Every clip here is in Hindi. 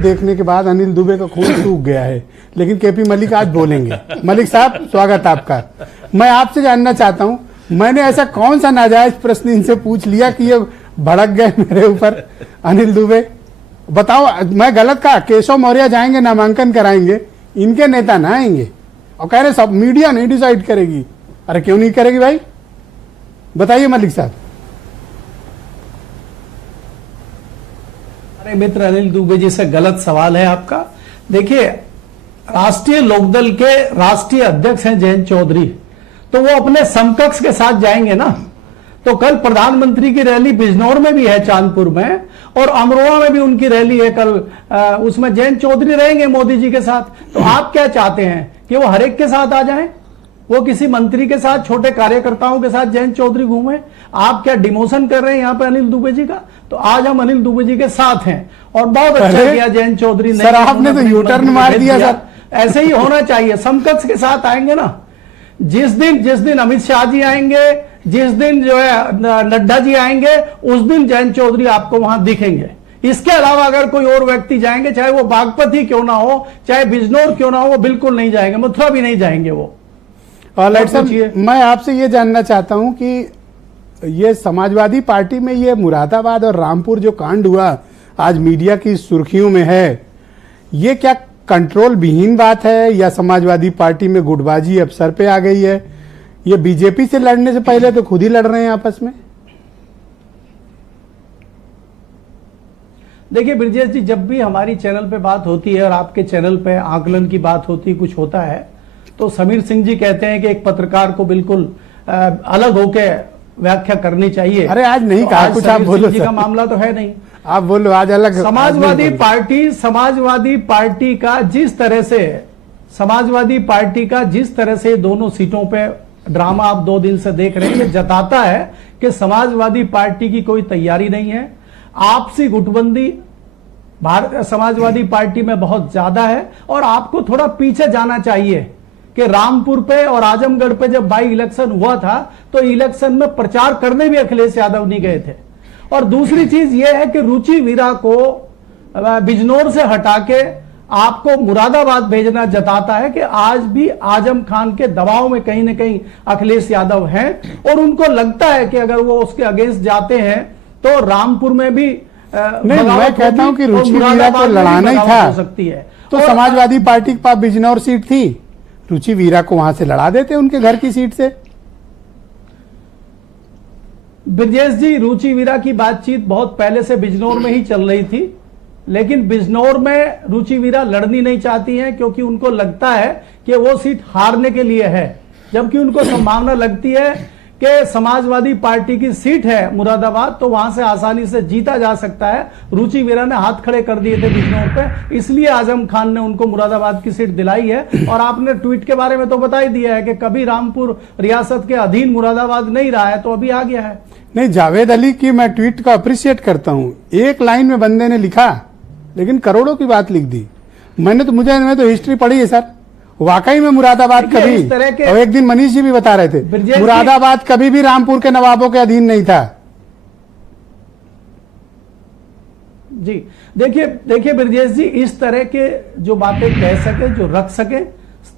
देखने के बाद अनिल दुबे का खून सूख गया है, लेकिन केपी मलिक आज बोलेंगे। मलिक साहब, स्वागत आपका। मैं आपसे जानना चाहता हूं, मैंने ऐसा कौन सा नाजायज प्रश्न इनसे पूछ लिया कि ये भड़क गए मेरे ऊपर? अनिल दुबे बताओ, मैं गलत कहा? केशव मौर्य जाएंगे, नामांकन कराएंगे, इनके नेता ना आएंगे और कह रहे सब मीडिया नहीं डिसाइड करेगी। अरे क्यों नहीं करेगी भाई, बताइए मलिक साहब। अरे मित्र अनिल दुबे जी से गलत सवाल है आपका। देखिए, राष्ट्रीय लोकदल के राष्ट्रीय अध्यक्ष हैं जयंत चौधरी, तो वो अपने समकक्ष के साथ जाएंगे ना। तो कल प्रधानमंत्री की रैली बिजनौर में भी है, चांदपुर में, और अमरोहा में भी उनकी रैली है कल। उसमें जयंत चौधरी रहेंगे मोदी जी के साथ। तो आप क्या चाहते हैं कि वो हर एक के साथ आ जाएं? वो किसी मंत्री के साथ, छोटे कार्यकर्ताओं के साथ जयंत चौधरी घूमे? आप क्या डिमोशन कर रहे हैं यहाँ पे अनिल दुबे जी का? तो आज हम अनिल दुबे जी के साथ हैं और बहुत अच्छा किया जयंत चौधरी ने। सर आपने तो यूटर्न मार दिया सर। ऐसे ही होना चाहिए, समकक्ष के साथ आएंगे ना। जिस दिन अमित शाह जी आएंगे, जिस दिन जो है नड्डा जी आएंगे, उस दिन जयंत चौधरी आपको वहां दिखेंगे। इसके अलावा अगर कोई और व्यक्ति जाएंगे, चाहे वो बागपत क्यों ना हो, चाहे बिजनौर क्यों ना हो, वो बिल्कुल नहीं जाएंगे, मथुरा भी नहीं जाएंगे वो। और मैं आपसे ये जानना चाहता हूं कि ये समाजवादी पार्टी में ये मुरादाबाद और रामपुर जो कांड हुआ आज मीडिया की सुर्खियों में है, ये क्या कंट्रोल विहीन बात है या समाजवादी पार्टी में गुटबाजी अब सर पे आ गई है? ये बीजेपी से लड़ने से पहले तो खुद ही लड़ रहे हैं आपस में। देखिए ब्रजेश जी, जब भी हमारी चैनल पे बात होती है और आपके चैनल पे आकलन की बात होती है, कुछ होता है, तो समीर सिंह जी कहते हैं कि एक पत्रकार को बिल्कुल अलग होके व्याख्या करनी चाहिए। अरे आज नहीं कहा कुछ, आप बोलो। जी का मामला तो है नहीं, आप बोलो। आज अलग समाजवादी पार्टी का जिस तरह से दोनों सीटों पे ड्रामा आप 2 दिन से देख रहे हैं, ये जताता है कि समाजवादी पार्टी की कोई तैयारी नहीं है। आपसी गुटबंदी भारत समाजवादी पार्टी में बहुत ज्यादा है और आपको थोड़ा पीछे जाना चाहिए कि रामपुर पे और आजमगढ़ पे जब बाई इलेक्शन हुआ था तो इलेक्शन में प्रचार करने भी अखिलेश यादव नहीं गए थे। और दूसरी चीज यह है कि रुचि वीरा को बिजनौर से हटा के आपको मुरादाबाद भेजना जताता है कि आज भी आजम खान के दबाव में कहीं ना कहीं अखिलेश यादव हैं और उनको लगता है कि अगर वो उसके अगेंस्ट जाते हैं तो रामपुर में भी नहीं, मैं कहता हूं कि रुचि वीरा को लड़ाना ही था हो सकती है। तो समाजवादी पार्टी के पास बिजनौर सीट थी, रुचि वीरा को वहां से लड़ा देते उनके घर की सीट से। ब्रजेश जी, रुचि वीरा की बातचीत बहुत पहले से बिजनौर में ही चल रही थी, लेकिन बिजनौर में रुचि वीरा लड़नी नहीं चाहती हैं क्योंकि उनको लगता है कि वो सीट हारने के लिए है, जबकि उनको संभावना लगती है कि समाजवादी पार्टी की सीट है मुरादाबाद, तो वहां से आसानी से जीता जा सकता है। रुचि वीरा ने हाथ खड़े कर दिए थे बिजनौर पे, इसलिए आजम खान ने उनको मुरादाबाद की सीट दिलाई है। और आपने ट्वीट के बारे में तो बता ही दिया है कि कभी रामपुर रियासत के अधीन मुरादाबाद नहीं रहा है, तो अभी आ गया है। नहीं, जावेद अली की मैं ट्वीट का अप्रिशिएट करता हूं। एक लाइन में बंदे ने लिखा, लेकिन करोड़ों की बात लिख दी। मैं तो हिस्ट्री पढ़ी है सर, वाकई में मुरादाबाद कभी, और एक दिन मनीष जी भी बता रहे थे, मुरादाबाद कभी भी रामपुर के नवाबों के अधीन नहीं था। जी देखिए ब्रजेश जी, इस तरह के जो बातें कह सके, जो रख सके,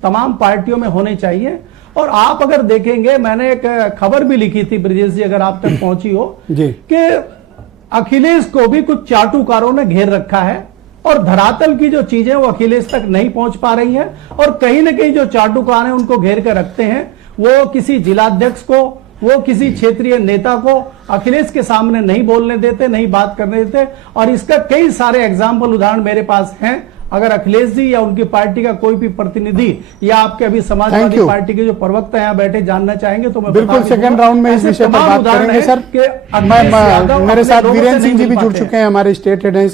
तमाम पार्टियों में होने चाहिए। और आप अगर देखेंगे, मैंने एक खबर भी लिखी थी ब्रजेश जी, अगर आप तक पहुंची हो, कि अखिलेश को भी कुछ चाटुकारों ने घेर रखा है और धरातल की जो चीजें वो अखिलेश तक नहीं पहुंच पा रही हैं, और कहीं ना कहीं जो चाटुकार हैं उनको घेर कर रखते हैं। वो किसी जिलाध्यक्ष को, वो किसी क्षेत्रीय नेता को अखिलेश के सामने नहीं बोलने देते, नहीं बात करने देते। और इसका कई सारे एग्जाम्पल, उदाहरण मेरे पास हैं। अगर अखिलेश जी या उनकी पार्टी का कोई भी प्रतिनिधि या आपके अभी समाजवादी पार्टी के जो प्रवक्ता यहाँ बैठे जानना चाहेंगे तो मैं बिल्कुल सेकंड राउंड में इस विषय पर बात करेंगे सर। मेरे साथ वीरेंद्र सिंह जी भी जुड़ चुके हैं, हमारे स्टेट हेड हैं।